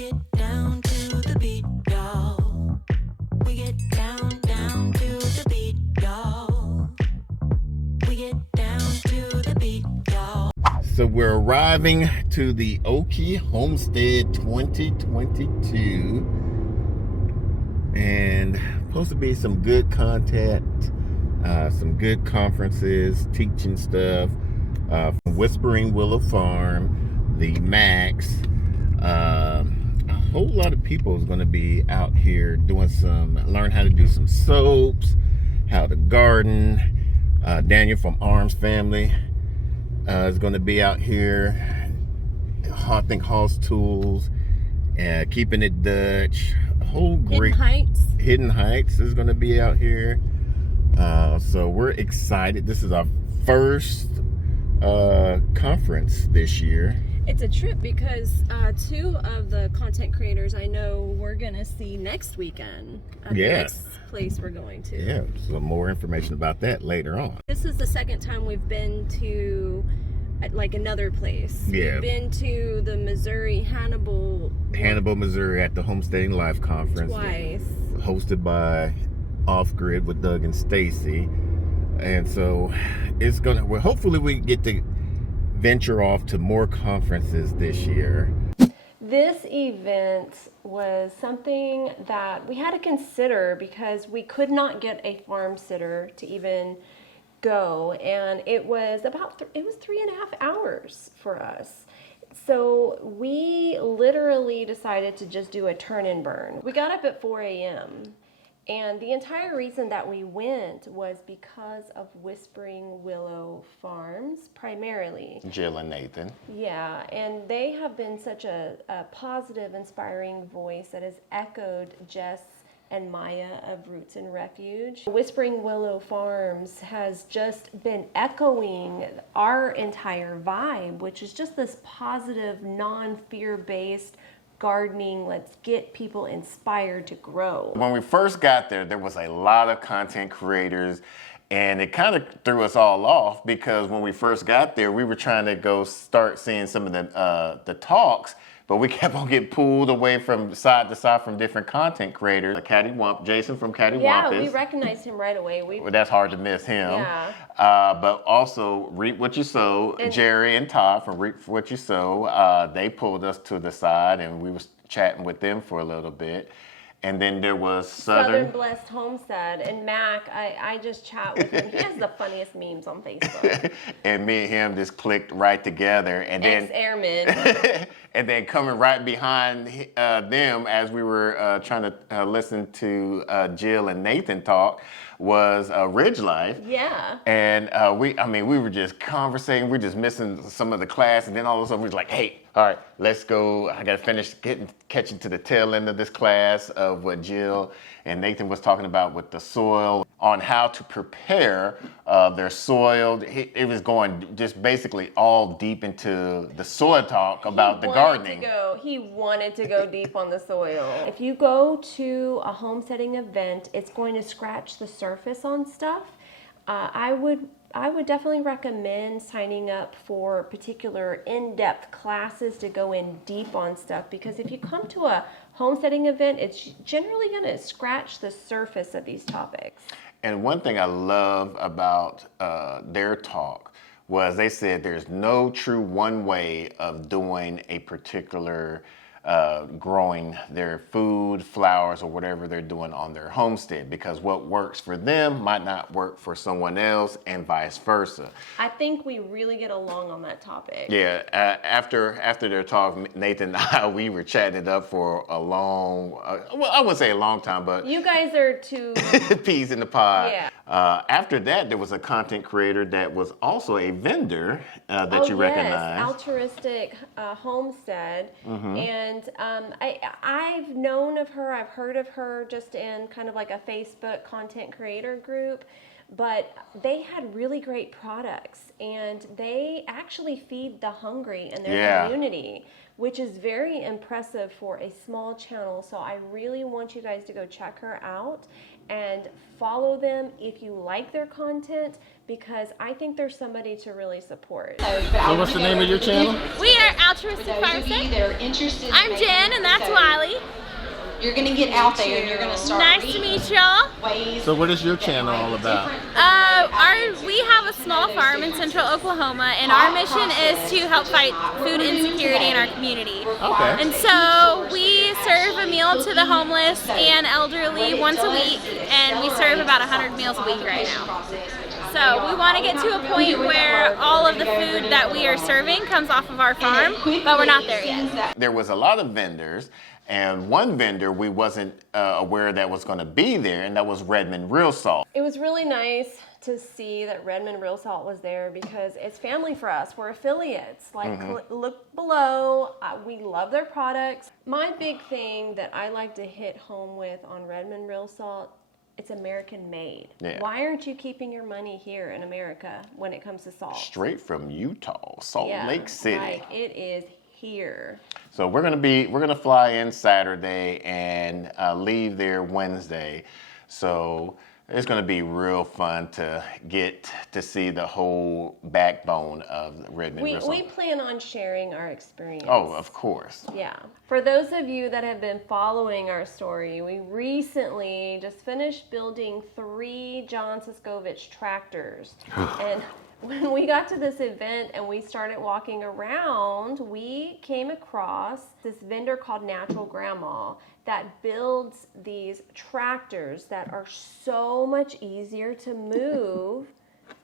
get down to the beat, y'all. We get down to the beat, y'all. We get down to the beat, y'all. So we're arriving to the Okie Homestead 2022, and supposed to be some good content, some good conferences, teaching stuff from Whispering Willow Farm, the Max. A whole lot of people is going to be out here doing learn how to do some soaps, how to garden. Daniel from Arms Family is going to be out here. I think Hall's Tools, Keeping It Dutch, a whole great Hidden Heights is going to be out here. So we're excited. This is our first conference this year. It's a trip because two of the content creators I know we're going to see next weekend at the next place we're going to. Yeah, so more information about that later on. This is the second time we've been to like another place. Yeah. We've been to the Hannibal, Missouri at the Homesteading Life Conference. Twice. Hosted by Off Grid with Doug and Stacy. And so it's gonna, well, hopefully we get to venture off to more conferences this year. This event was something that we had to consider because we could not get a farm sitter to even go, and it was 3.5 hours for us. So we literally decided to just do a turn and burn. We got up at 4 a.m. and the entire reason that we went was because of Whispering Willow Farms, primarily. Jill and Nathan. Yeah, and they have been such a positive, inspiring voice that has echoed Jess and Maya of Roots and Refuge. Whispering Willow Farms has just been echoing our entire vibe, which is just this positive, non-fear-based gardening. Let's get people inspired to grow. When we first got there, there was a lot of content creators, and it kind of threw us all off because when we first got there, we were trying to go start seeing some of the talks, but we kept on getting pulled away from side to side from different content creators. Jason from Cattywampus. Yeah, we recognized him right away. Well, that's hard to miss him. Yeah. But also Reap What You Sow, Jerry and Todd from Reap What You Sow, they pulled us to the side and we was chatting with them for a little bit. And then there was Southern Blessed Homestead, and Mac, I just chat with him. He has the funniest memes on Facebook. And me and him just clicked right together. And then ex-airman. And then coming right behind them as we were trying to listen to Jill and Nathan talk was Ridge Life. Yeah. And we were just conversating. We're just missing some of the class. And then all of a sudden we was like, hey, all right, let's go. I got to finish catching to the tail end of this class of what Jill and Nathan was talking about with the soil, on how to prepare their soil. It was going just basically all deep into the soil talk about the gardening. He wanted to go deep on the soil. If you go to a homesteading event, it's going to scratch the surface on stuff. I would definitely recommend signing up for particular in-depth classes to go in deep on stuff, because if you come to a homesteading event, it's generally going to scratch the surface of these topics. And one thing I love about their talk was they said there's no true one way of doing a particular growing their food, flowers, or whatever they're doing on their homestead, because what works for them might not work for someone else, and vice versa. I think we really get along on that topic. Yeah, after their talk, Nathan and I, we were chatting it up for a long, well, I wouldn't say a long time, but you guys are two peas in the pod. Yeah. After that, there was a content creator that was also a vendor that you recognize. Altruistic Homestead. Mm-hmm. And I've known of her, I've heard of her just in kind of like a Facebook content creator group, but they had really great products, and they actually feed the hungry in their community, which is very impressive for a small channel. So I really want you guys to go check her out and follow them if you like their content, because I think there's somebody to really support. So what's the name of your channel? We are Altruistic Homestead. I'm Jen, and that's Wiley. You're going to get out there and you're going to start Nice to meet y'all. So what is your channel all about? We have a small farm in central Oklahoma, and our mission is to help fight food insecurity in our community. Okay. And so we serve a meal to the homeless and elderly once a week, and we serve about 100 meals a week right now. So we want to get to a point where all of the food that we are serving comes off of our farm, but we're not there yet. There was a lot of vendors, and one vendor we wasn't aware that was going to be there, and that was Redmond Real Salt. It was really nice to see that Redmond Real Salt was there because it's family for us. We're affiliates. Like, look below. We love their products. My big thing that I like to hit home with on Redmond Real Salt, it's American made. Yeah. Why aren't you keeping your money here in America when it comes to salt? Straight from Utah, Salt Lake City. Like, it is here. So we're gonna fly in Saturday and leave there Wednesday. So it's gonna be real fun to get to see the whole backbone of Redmond Real Salt. We plan on sharing our experience. Oh, of course. Yeah. For those of you that have been following our story, we recently just finished building 3 John Siskovich tractors. And when we got to this event and we started walking around, we came across this vendor called Natural Grandma that builds these tractors that are so much easier to move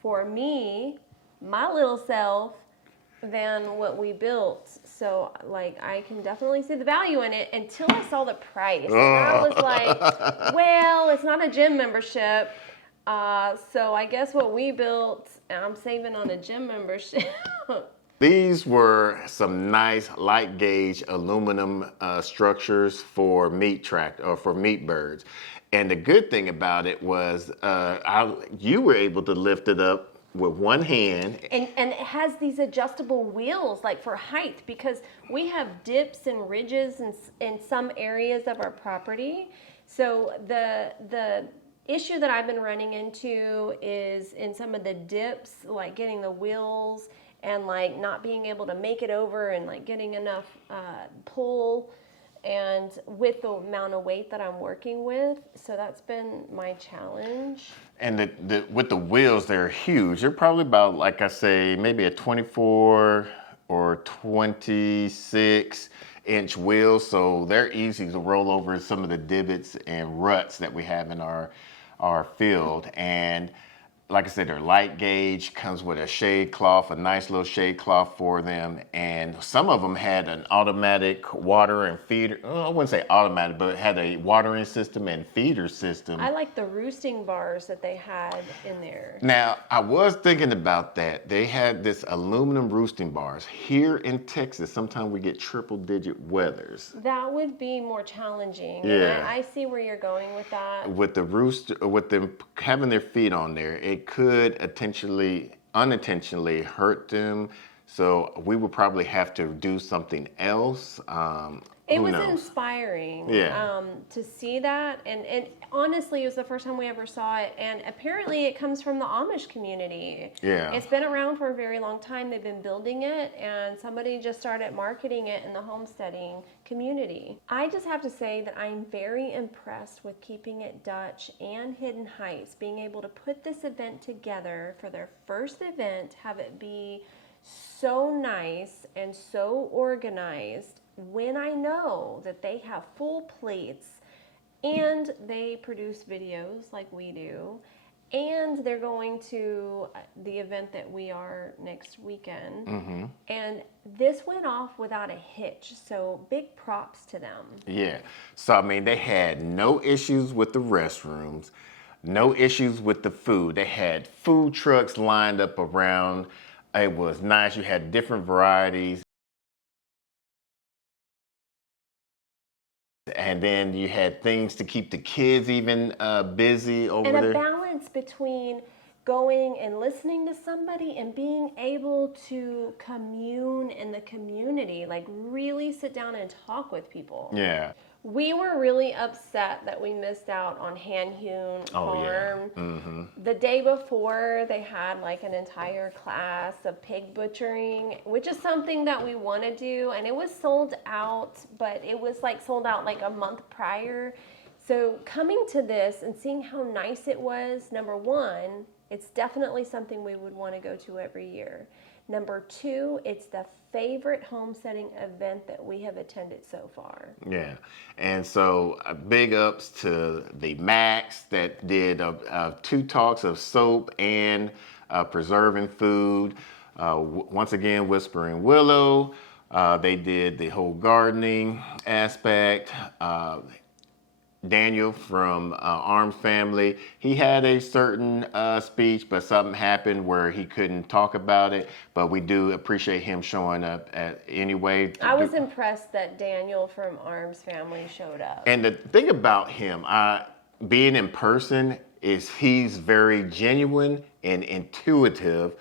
for me, my little self, than what we built. So, like, I can definitely see the value in it until I saw the price. And I was like, well, it's not a gym membership. So I guess what we built, I'm saving on a gym membership. These were some nice light gauge aluminum structures for meat birds. And the good thing about it was you were able to lift it up with one hand. And it has these adjustable wheels, like for height, because we have dips and ridges in some areas of our property. So the issue that I've been running into is in some of the dips, like getting the wheels and like not being able to make it over and like getting enough pull, and with the amount of weight that I'm working with. So that's been my challenge. And with the wheels, they're huge. They're probably about, like I say, maybe a 24 or 26 inch wheels. So they're easy to roll over some of the divots and ruts that we have in our field. And like I said, they're light gauge, comes with a shade cloth, a nice little shade cloth for them. And some of them had an automatic water and feeder. I wouldn't say automatic, but it had a watering system and feeder system. I like the roosting bars that they had in there. Now, I was thinking about that. They had this aluminum roosting bars. Here in Texas, sometimes we get triple digit weathers. That would be more challenging. Yeah. And I see where you're going with that. With the rooster, with them having their feet on there, it could unintentionally hurt them. So we would probably have to do something else. It was knows? Inspiring to see that. And honestly, it was the first time we ever saw it. And apparently it comes from the Amish community. Yeah. It's been around for a very long time. They've been building it, and somebody just started marketing it in the homesteading community. I just have to say that I'm very impressed with Keeping It Dutch and Hidden Heights being able to put this event together for their first event, have it be so nice and so organized, when I know that they have full plates and they produce videos like we do, and they're going to the event that we are next weekend. Mm-hmm. And this went off without a hitch, so big props to them. Yeah. So, I mean, they had no issues with the restrooms, no issues with the food. They had food trucks lined up around. It was nice. You had different varieties. And then you had things to keep the kids even busy over there. And a balance between going and listening to somebody and being able to commune in the community, like really sit down and talk with people. Yeah. We were really upset that we missed out on Hand Hewn Oh, yeah. Farm. The day before, they had like an entire class of pig butchering, which is something that we want to do. And it was sold out, but it was like sold out like a month prior. So coming to this and seeing how nice it was, number one, it's definitely something we would want to go to every year. Number two, it's the favorite homesteading event that we have attended so far. Yeah, and so big ups to the Max that did 2 talks of soap and preserving food. Once again, Whispering Willow. They did the whole gardening aspect. Daniel from Arms Family, he had a certain speech, but something happened where he couldn't talk about it. But we do appreciate him showing up anyway. I was impressed that Daniel from Arms Family showed up. And the thing about him, being in person, is he's very genuine and intuitive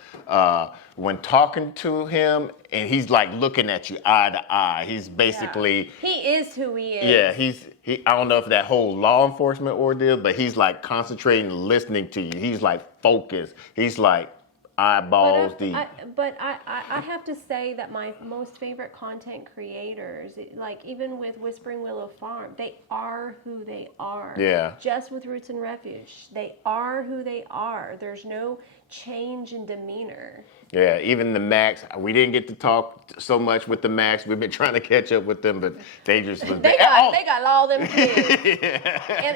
when talking to him, and he's like looking at you eye to eye. He's basically He is who he is. Yeah, I don't know if that whole law enforcement ordeal, but he's like concentrating, listening to you. He's like focused. He's like eyeballs deep. But I have to say that my most favorite content creators, like even with Whispering Willow Farm, they are who they are. Yeah. Just with Roots and Refuge, they are who they are. There's no change in demeanor. Yeah, even the Max, we didn't get to talk so much with the Max. We've been trying to catch up with them, but they just was They got all them kids.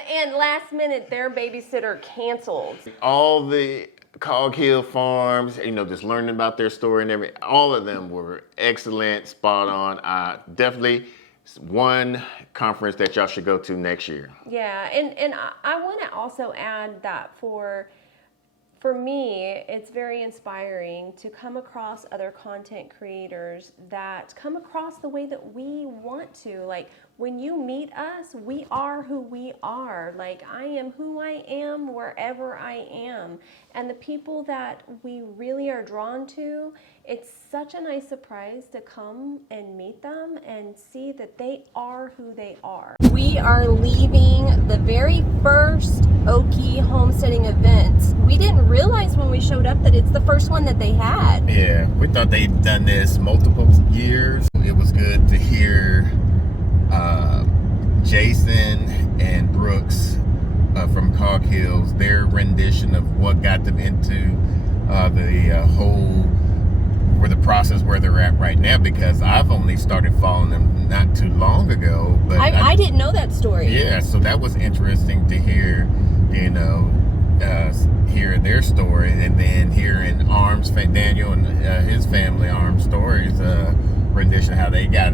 and last minute, their babysitter canceled. All the Cog Hill Farms, just learning about their story and everything. All of them were excellent, spot on. Definitely one conference that y'all should go to next year. Yeah, and I want to also add that for me, it's very inspiring to come across other content creators that come across the way that we want to. Like, when you meet us, we are who we are. Like, I am who I am wherever I am. And the people that we really are drawn to, it's such a nice surprise to come and meet them and see that they are who they are. We are leaving the very first Okie Homesteading event. We didn't realize when we showed up that it's the first one that they had. Yeah, we thought they'd done this multiple years. It was good to hear Jason and Brooks from Cog Hills, their rendition of what got them into the process where they're at right now, because I've only started following them not too long ago. But I didn't know that story. Yeah, so that was interesting to hear, hear their story, and then hearing Daniel and his family Arms Stories rendition, how they got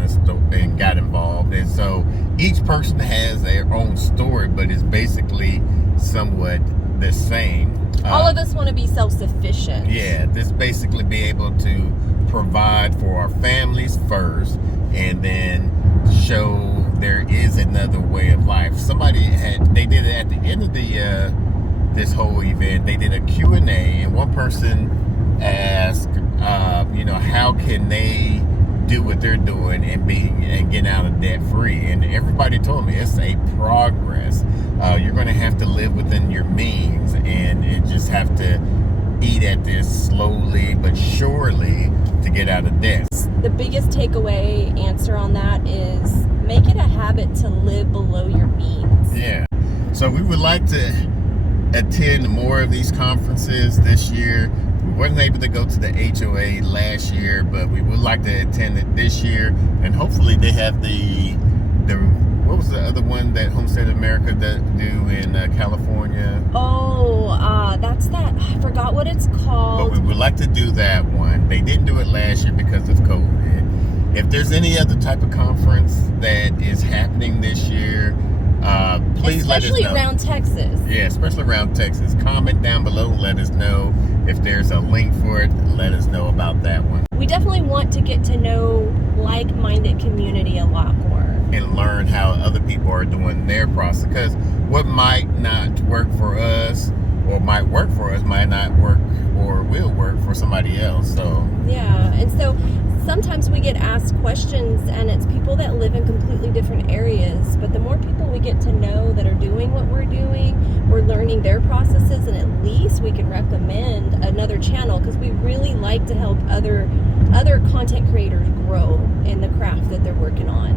involved. And so each person has their own story, but it's basically somewhat the same. All of us want to be self-sufficient. Yeah, just basically be able to provide for our families first, and then show there is another way of life. They did it at the end of this whole event. They did a Q&A, and one person asked, how can they do what they're doing and get out of debt free? And everybody told me it's a progress. You're going to have to live within your means, and you just have to eat at this slowly but surely to get out of debt. The biggest takeaway answer on that is make it a habit to live below your means. Yeah. So we would like to attend more of these conferences this year. We wasn't able to go to the HOA last year, but we would like to attend it this year. And hopefully they have the what was the other one that Homestead America do in California? That's that. I forgot what it's called. But we would like to do that one. They didn't do it last year because of COVID. If there's any other type of conference that is happening this year, please let us know. Especially around Texas. Yeah, especially around Texas. Comment down below. Let us know if there's a link for it. Let us know about that one. We definitely want to get to know like-minded community a lot more. And learn how other people are doing their process. Because what might not work for us, or might work for us, might not work or will work for somebody else. So yeah, and so sometimes we get asked questions, and it's people that live in completely different areas. But the more people we get to know that are doing what we're doing, we're learning their processes, and at least we can recommend another channel, because we really like to help other content creators grow in the craft that they're working on.